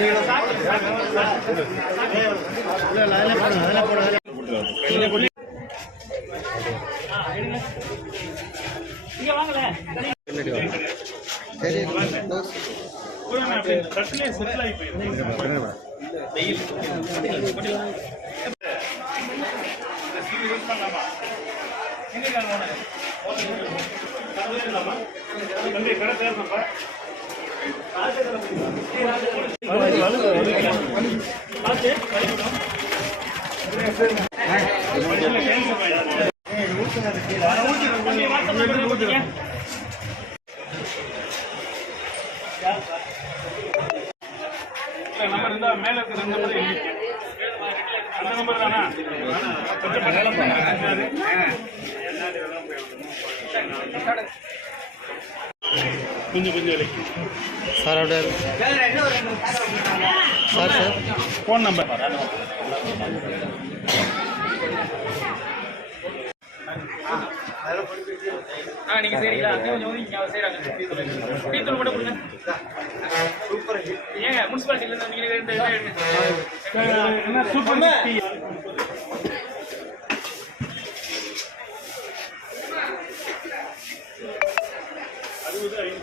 எங்க இருக்காங்க கடை தேர்ந்தப்பா மேல இருக்க ரெண்டு நம்பர் அந்த நம்பர் தானா கொஞ்சம் பக்கம் கொஞ்சம் கொஞ்சம் விலைக்கு. சார் அப்படியே சார் சார். ஃபோன் நம்பர் ஆ நீங்க சரிங்களா அங்கே கொஞ்சம் செய்றாங்க. டீத்தூள் மட்டும் கொடுங்க. ஏங்க முனிசிபாலிட்டில இருந்து நீங்க ரெண்டு என்ன சூப்பர் டீ? tudo aí.